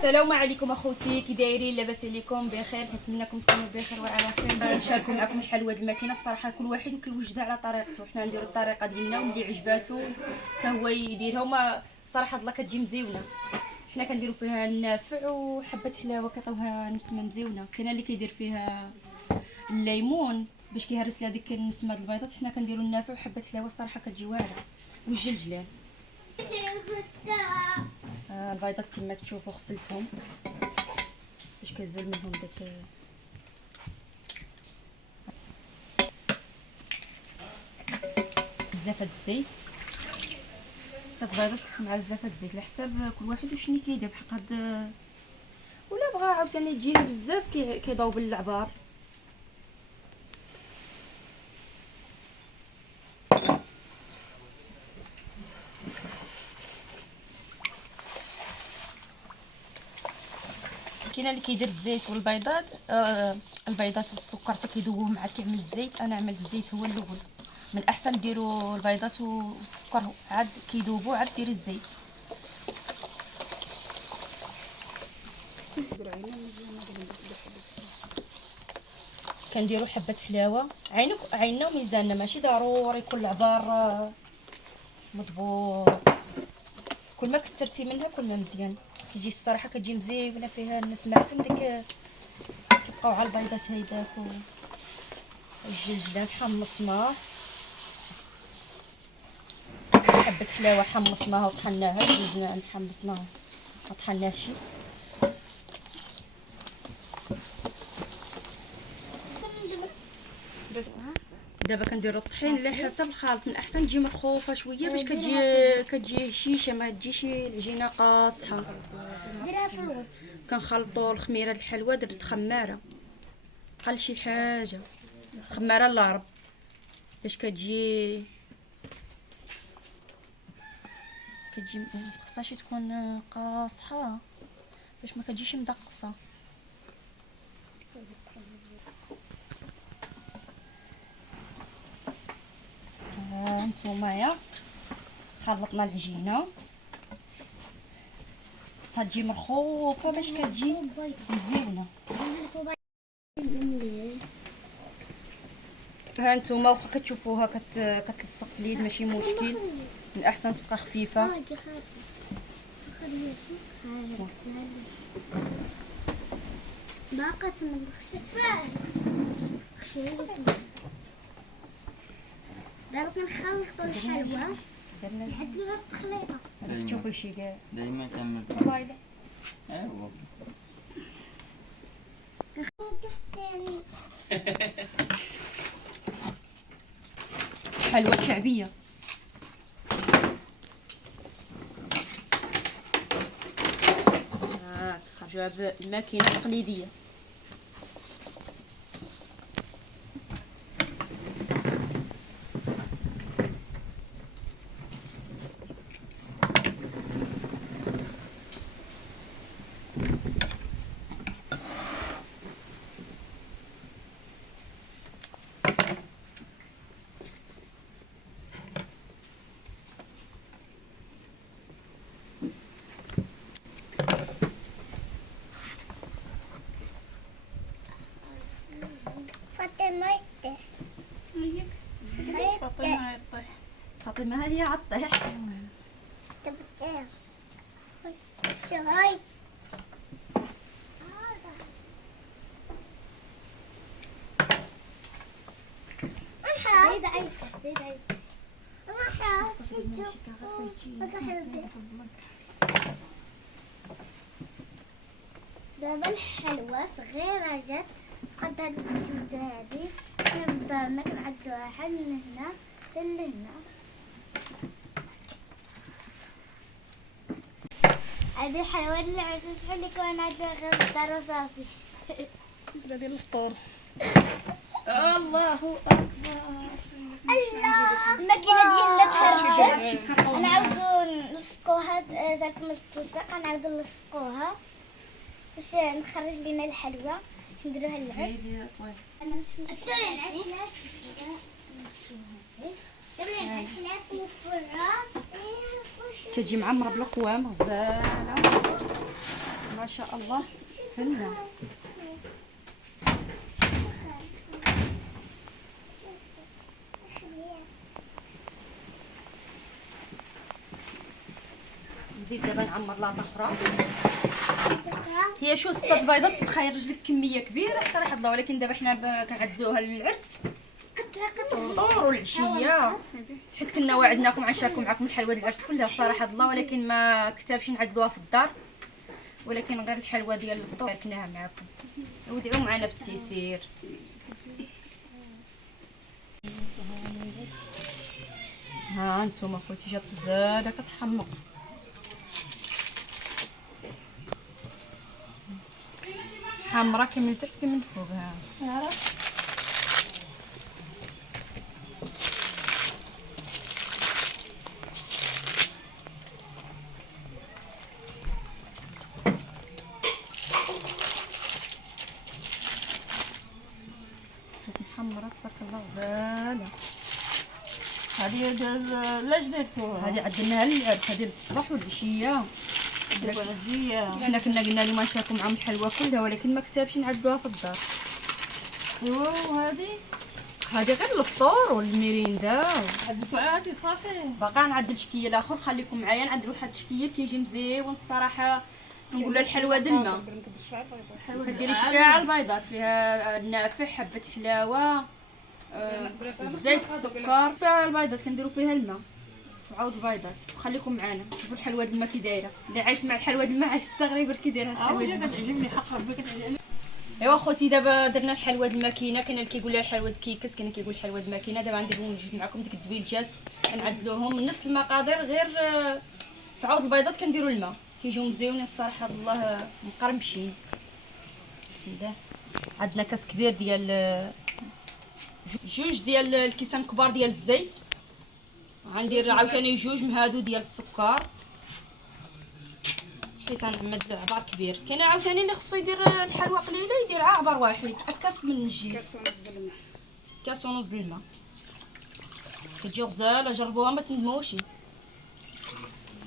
السلام عليكم اخوتي، كي دايرين؟ لاباس عليكم؟ بخير، كنتمنىكم تكونوا بخير وعلى خير. باغي نشاركوا معكم الحلوى د الماكينه. الصراحه كل واحد وكيوجدها على طريقته، حنا نديروا الطريقه ديالنا واللي عجباتو حتى هو يديرها. وما الصراحه الله كتجي مزيونه. حنا كنديروا فيها النافع وحبه حلاوه كيعطيوها نسمه مزيونه. كاين اللي كيدير فيها الليمون باش كيهرس لها ديك النسمه د البيضات. حنا كنديروا النافع وحبه حلاوه، الصراحه كتجي واعره. والجلجلان البيضات كما تشوفوا غسلتهم باش كيزول منهم داك بزاف د الزيت. 6 بيضات مع بزاف د الزيت على حساب كل واحد وشنو كيدير. بحال هاد ولا بغا عاوتاني تجيه بزاف كيضاوب العبار. كاين اللي كيدير الزيت والبيضات البيضات والسكر حتى كيذوبوهم عاد كيعمل الزيت. انا عملت الزيت هو الاول. من الاحسن ديروا البيضات والسكر عاد كيذوبوا عاد ديري الزيت. كنديروا حبه حلاوه. عيننا وميزاننا، ماشي ضروري يكون العبار مضبوط. كل ما كثرتي منها كل ما مزيان كيجي. الصراحه كتجي مزيونه فيها النسمه احسن ديك كيبقاو على البيضات هيداك. والجلجلان حمصناه، حبه حلاوه حمصناها وطحناها. الجلجلان حمصناه ما طحناهش. دابا كنديروا الطحين على حسب الخلط. من الاحسن تجي مرخوفه شويه باش كتجي هشيشه، ما تجيش العجينه قاصحه. ديرها في الوسط. كنخلطوا الخميره د الحلوى. درت خماره قال شي حاجه، خماره لارب باش كتجي خصهاش تكون قاصحه باش ما كتجيش مدقصه. هانتوما خلطنا العجينه. خصها تجي مرخوفه باش كتجي مزيونه. هانتوما واخا كتشوفوها كتلصق في اليد ماشي مشكل. من الاحسن تبقى خفيفه. باقا تما دابا كنخلطوا الحلوى نعدلوها في التخليطه. تشوفوا شي كاع دايما كمل. بايله ايوا حلوى شعبيه. خرجوها بالماكينه التقليديه. فاطمه هي عطيح. تبتها شهاي زيد عيد زيد عيد. دابا الحلوى صغيره جات قد هاد الفتوته هادي. كنبدا ما كنعدوها حل من هنا حتى لهنا. هادي الحلوى اللي عرسو سحل لك وانا عندها غير الدار وصافي. الفكره ديال الفطور. الله اكبر. الله الماكينه ديالنا تهرست. نعاودو نلصقوها. زعما ما تلصق نعاودو نلصقوها باش نخرج لينا الحلوى باش نديروها للعرس. كتجي معمره بالقوام غزاله ما شاء الله فنه. نزيد دابا نعمر لاطه اخرى. هي شو 6 بيضات تخرج لك كميه كبيره صراحه الله، ولكن دابا حنا كنعدلوها للعرس الفطور والعشيه، حيت كنا وعدناكم غنشاركوا معكم الحلوى ديال العرس كلها صراحه الله، ولكن ما كتبش نعدلوها في الدار، ولكن غير الحلوى ديال الفطور شاركناها معكم. ودعوا معنا بالتيسير. ها انتم اخوتي جات زاده كتحمق. حمرا كي من تحت كي من فوق. ها محمرة تبارك الله غزاله. هذه لاش درتوها؟ هذه عدلناها للعرس، هذه للصباح والعشيه. حنا كنا قلنا لهم نشاركوا معهم الحلوى كلها، ولكن ما كتبش نعدوها في الدار. وهذه غير الفطور والميريندا. هذه صافي. باقا نعدل شكيل اخر، خليكم معايا نعدل واحد الشكيل كيجي مزيون الصراحه. نقول لها الحلوى دلمه كديري كاع البيضات فيها النافع، حبه حلاوه، الزيت، السكر، فيها البيضات كنديروا فيها الماء في عود البيضات. خليكم معنا شوفوا الحلوى دلمه كي دايره. اللي عايش مع الحلوى دلمه عايش يستغرب كي دايره الحلوى دلمه. كتعجبني حق ربي كتعجبني. ايوا خوتي دابا درنا الحلوى د الماكينه. كاين اللي كيقول لها الحلوى د كيكس، كاين اللي كيقول الحلوى د الماكينه. دابا غندير نوجد معكم ديك الدبيلجات نعدلوهم من نفس المقادير، غير في عود البيضات كنديروا الماء كيجيو مزيونين الصراحه الله مقرمشين. بسم الله. عندنا كاس كبير ديال جوج ديال الكيسان كبار ديال الزيت، غندير عاوتاني جوج من هادو ديال السكر، حيت غنعمل عبار كبير. كاين عاوتاني اللي خصو يدير الحلوى قليله يدير عبار واحد، كاس من الجي، كاس ونص د الماء. كتجي غزاله، جربوها ما تندموش.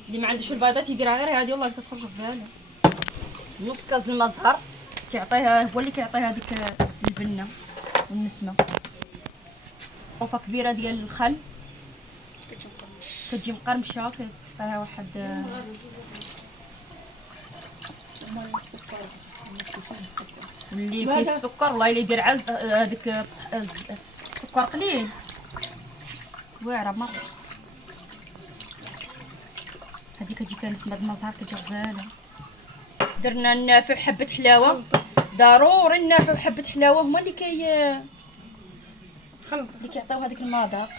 اللي ما عندوش البيضات يديرها غير هذه والله كتخرج غزاله. نص كاس د الماء زهر كيعطيها، هو اللي كيعطيها ديك البنه والنسمه. طوفه كبيره ديال الخل كتجي مقرمشه، كيعطيها واحد اللي فيه السكر. والله الا يدير عز هذاك السكر قليل واعره مره. هذه كتجي فيها نسمه المزهر كتجي غزاله. درنا النافع حبه حلاوه، ضروري النافع وحبه حلاوه هما اللي كيعطيو هذيك المذاق.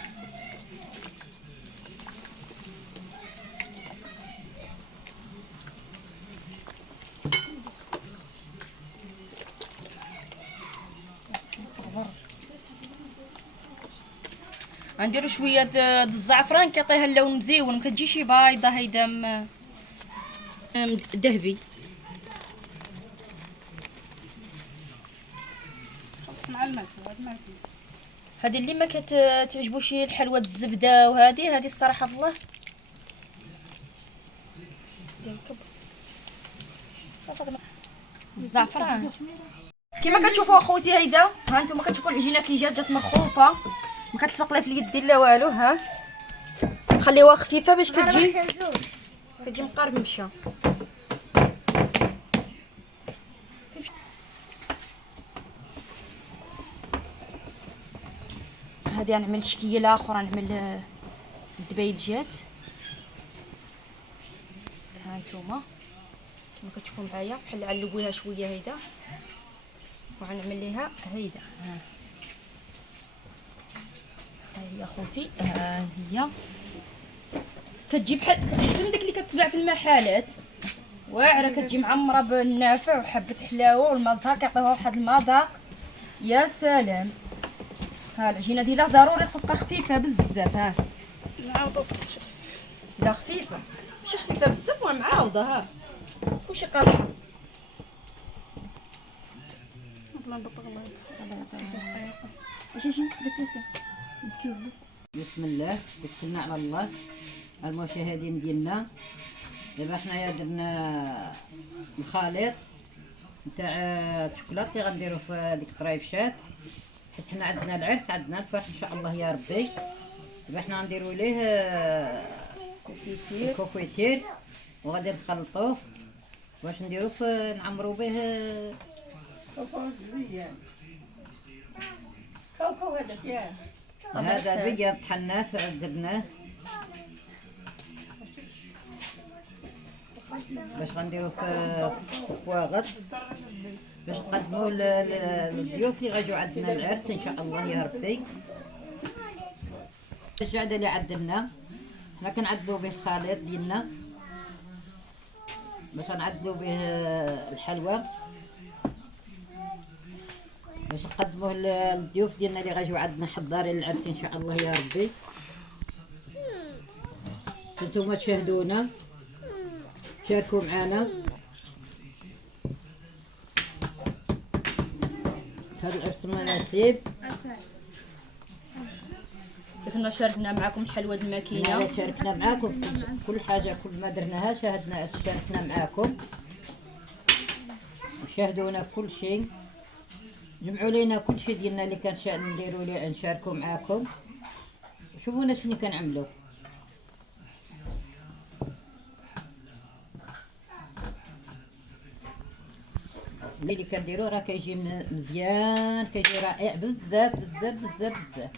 غنديروا شويه د الزعفران كيعطيها اللون مزيون، ما كتجيش بايضه هيدا ذهبي. مع الماء هذه اللي ما كتعجبوش الحلوى الزبده، وهذه الصراحه الله الزعفران. كما كتشوفوا اخوتي هيدا، ها انتم كتشوفوا العجينه كي جات مرخوفه، ما كتلصق لا في اليد لا والو. ها خليوها خفيفه باش كتجي مقرمشه. هذه غنعمل شكيله اخرى، نعمل الدبيلجات. ها نتوما كما كتشوفوا معايا بحال علويها شويه هيدا، وغنعمل ليها هيدا. ها هي اخوتي، ها هي كتجي بحال كتحسن داك اللي كتباع في المحلات، واعره كتجي معمره بالنافع وحبه حلاوه والمزهر كيعطيوها واحد المذاق يا سلام. ها العجينه ديالها ضروري تبقى خفيفه بزاف. ها نعاود لا خفيفه ماشي خفيفه بزاف ومعاوضه. ها وشي قاصحه بسم الله، توكلنا على الله. المشاهدين ديالنا دابا حنايا درنا الخليط نتاع الشوكولات اللي غنديرو في ديك الطريبشات، حيت حنا عندنا العرس عندنا الفرح ان شاء الله يا ربي. دابا حنا غنديرو ليه الكوفيتير وغادي نخلطوه باش نديرو نعمرو به كوكو هذاك ياه. هذا بيض طحناه درناه باش غنديرو في كواغط باش نقدموه للضيوف اللي غاجيو عندنا العرس ان شاء الله يا ربي. الجعده اللي عدلنا حنا كنعدلو به الخليط ديالنا باش نعدلو به الحلوى باش نقدموه للضيوف ديالنا اللي غاجيو عندنا حضارين العرس ان شاء الله يا ربي. نتوما تشاهدونا شاركوا معنا هذا العرس المناسب. كنا شاركنا معكم الحلوى الماكينه، شاركنا معاكم كل حاجه، كل ما درناها شاركنا معاكم وشاهدونا كل شيء، جمعوا لينا كل شيء ديالنا اللي كان نديرو ليه نشاركوا معاكم. شوفونا شنو كنعملوا. اللي كنديروه راه كيجي مزيان، كيجي رائع بزاف بزاف بزاف بزاف،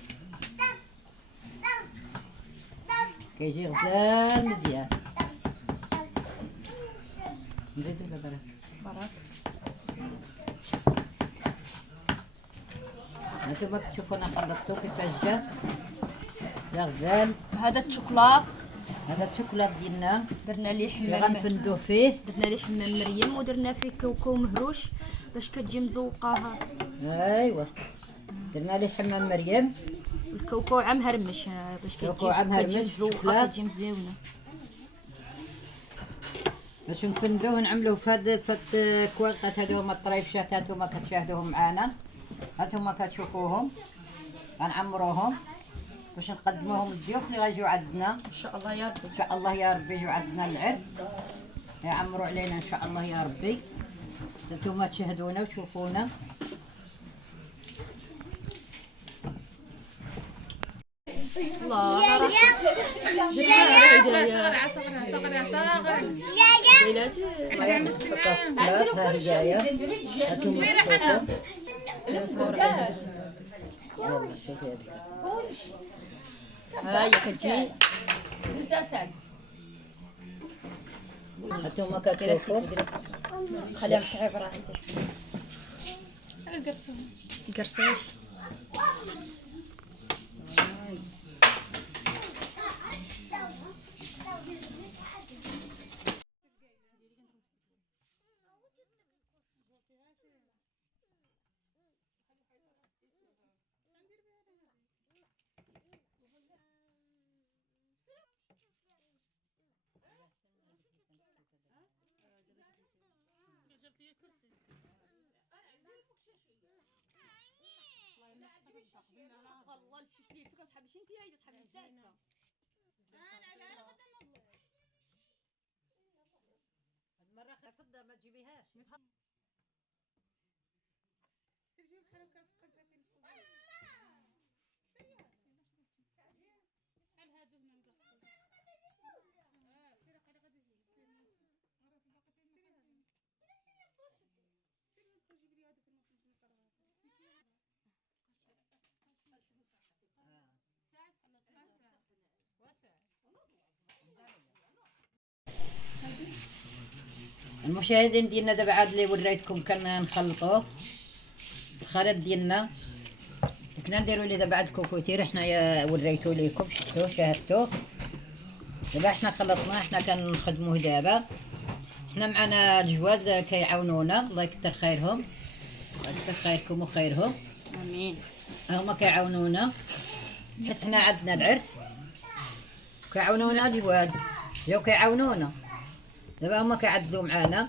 كيجي غزال مزيان. نزيدو ولا برك؟ هانتوما كتشوفونا خلطتو كيفاش جا غزال. هذا الشوكولات هذا الشوكولات ديالنا درنا ليه اللي حمام، غنفندوه فيه، درنا ليه حمام مريم ودرنا فيه كوكو مهروش باش كتجي مزوقه. ايوا درنا ليه حمام مريم الكوكو عم هرمش باش كوكو عم هرمش، كتجي مزوقه شوكولات. كتجي مزيونه باش نفندوه نعملوه في هاد الكواغطات. هادو هما الطريفشات هانتوما كتشاهدوهم معانا، هانتوما كتشوفوهم غنعمروهم باش نقدموهم للضيوف اللي غيجيو عندنا ان شاء الله يا ربي. ان شاء الله يا ربي. يجوا عندنا العرس يعمروا علينا ان شاء الله يا ربي. انتوما تشاهدونا وتشوفونا. الله ها هي جايه هانتوما تشوفوا. ها هي كتجي هانتوما كتشوفوا. خليها متعب راه القرصاش. الله الشكلي فيك اصحابي شي انت هاي اصحابي مساعدة المره خفضه ما تجيبيهاش. المشاهدين ديالنا دابا عاد اللي وريتكم كنا نخلطوه الخليط ديالنا، كنا نديرو ليه دابا عاد كوكوتير حنايا وريتو ليكم شفتوه شاهدتوه. دابا حنا خلطناه، حنا كنخدموه دابا. حنا معنا الجواز كيعاونونا الله يكثر خيرهم، الله يكثر خيركم وخيرهم امين. هما كيعاونونا حيت حنا عندنا العرس كيعاونونا الجواد جاو كيعاونونا. دابا هما كيعدلوا معانا.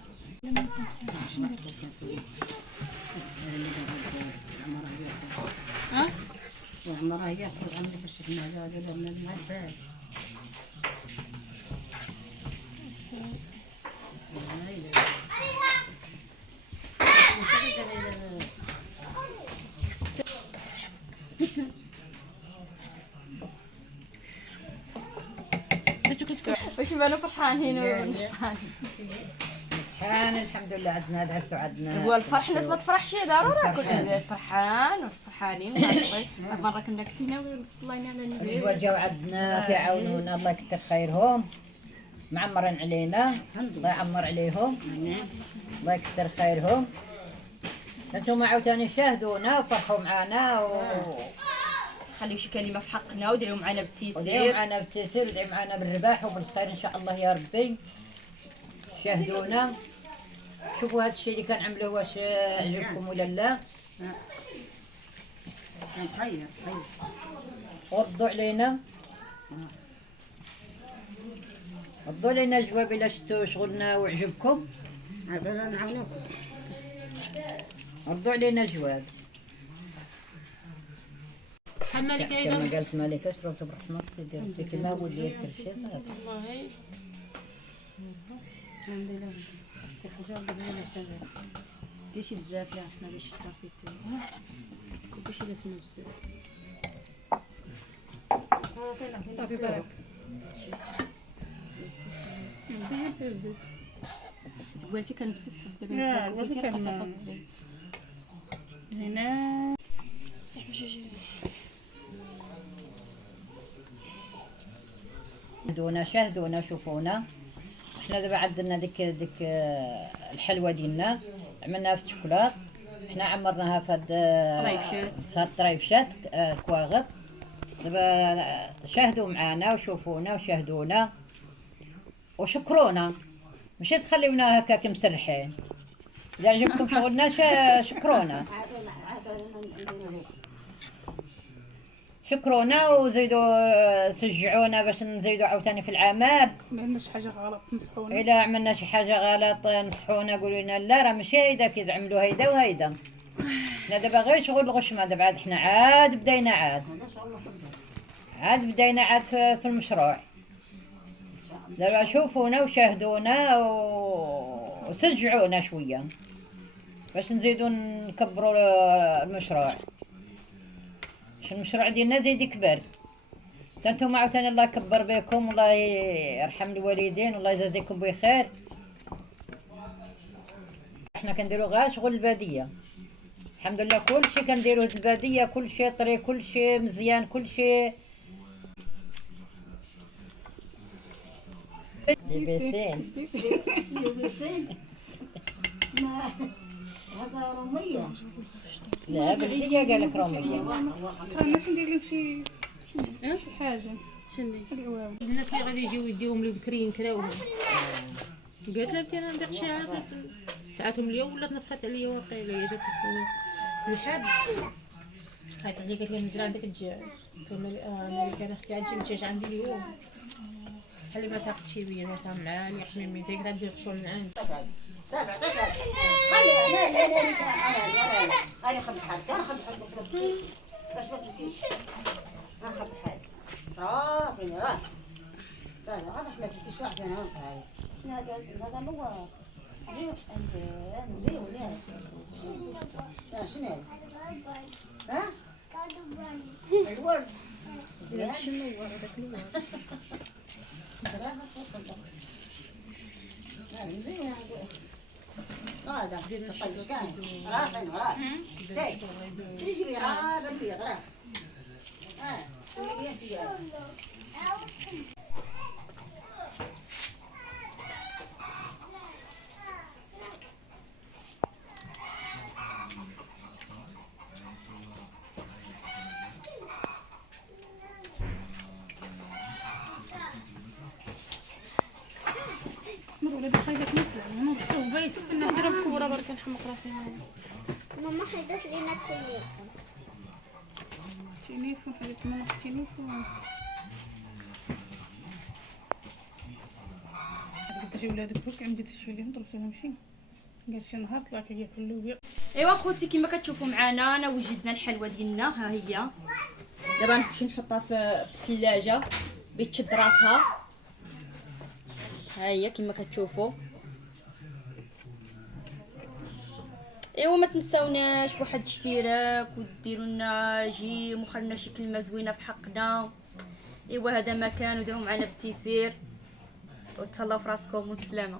وعمرها ياكل عندك الشيخ مهجر من المعبد. كيبانوا فرحانين ونشطانين. كان الحمد لله عندنا درس وعندنا هو الفرح الناس ما تفرحش ضروري كل فرحان وفرحانين. مرة كنا كتينا وصلينا على النبي. الجوار جاو عندنا في عاونونا الله يكثر خيرهم، معمرين علينا الله يعمر عليهم، الله يكثر خيرهم. انتم عاوتاني شاهدونا وفرحوا معنا خليو شي كلمة في حقنا ودعوا معنا ودعوا بالتيسير. معنا بالتيسير ودعوا معنا بالرباح وبالخير ان شاء الله يا ربي. شاهدونا شوفوا هذا الشيء اللي كنعملوه واش عجبكم ولا لا، خير وردوا علينا ردوا علينا جواب الا شفتوا شغلنا وعجبكم، عبالنا نعاونوكم. ردوا علينا جواب. حمالك كما ايضا قالت مالكة شربتوا برحمة سيدي ربي كما هو اللي يذكر الشيء. والله الحمد لله. حاجه بدنا شغل. ديشي بزاف لا حنا باش تعرفي كلشي لازم بزاف. صافي بارك. تبغيتي كنبسف دابا لا، بغيتي كان- نحط الزيت. هنا صح باش شاهدونا شوفونا. احنا دابا عندنا ديك الحلوى ديالنا عملناها في الشوكولات، احنا عمرناها في هاد طريفشات. في هاد الطريفشات الكواغط. دابا شاهدوا معانا وشوفونا وشاهدونا وشكرونا، ماشي تخليونا هكاك مسرحين. اذا عجبكم شغلنا شكرونا شكرونا وزيدوا شجعونا باش نزيدوا عاوتاني في العمل. ما عندناش حاجه غلط نصحونا. الا عملنا شي حاجه غلط نصحونا قولوا لنا لا راه ماشي هيدا كي عملوا هيدا وهيدا. حنا دابا غير شغل الغشمه دابا عاد حنا عاد بدينا عاد بدينا عاد في المشروع. دابا شوفونا وشاهدونا وشجعونا شويه باش نزيدوا نكبروا المشروع. المشروع ديالنا زيد يكبر. انتم عاوتاني الله يكبر بكم والله يرحم الوالدين والله يجازيكم بخير. احنا كنديروا غير شغل الباديه الحمد لله، كل شيء كنديروه الباديه، كل شيء طري، كل شيء مزيان، كل شيء لبسين. هذا رمية. لا بلديه قال لك روميه. كرهناش ندير لهم شي حاجه. شني العواون الناس اللي غادي يجيو يديهم لي بكري نكراوهم. قالت لها انا ندير شي حاجه ساعتهم اليوم ولات نفخات عليا واقيلا هي جات تحسن الحاد هاد اللي قالت لي نزرع عندك الدجاج قلت لها انا كان اختي عندي الدجاج عندي اليوم بحال ما تاخذ شي بيا ما فاهم معاه يا حمي من ديك غادي شغل من عندي سابع طيب خلي لا انا خلي حالك انا خلي حالك باش ما تبكيش. انا خلي حالك فين راه سابع باش ما تبكيش واحد انا هاي هذا هو زيو انت زيو لا شنو ها الورد شنو هو هذاك الورد زين هذا طيب كان راسين راه تيجي لي هذا البيض راه اللي فيها ولادي خايفه نطلع نوض وبيت كنا ندير بكوره برك نحمق راسي. ماما حيدت لينا التليفون. تليفون حبيبتي ماما التليفون. قلت شي ولادك فوق عندي تشوي لهم ضربت لهم قال شي نهار طلع كياكل اللوبيا. ايوا خوتي كما كتشوفوا معنا انا وجدنا الحلوى ديالنا ها هي. دابا نمشي نحطها في الثلاجه بتشد راسها. ها هي كما كتشوفوا. ايوا ما تنساوناش بواحد الاشتراك وديروا لنا جيم وخلونا شي كلمه زوينه في حقنا. ايوا هذا مكان ودعوا معنا بالتيسير. وتهلاو في راسكم وبسلامه.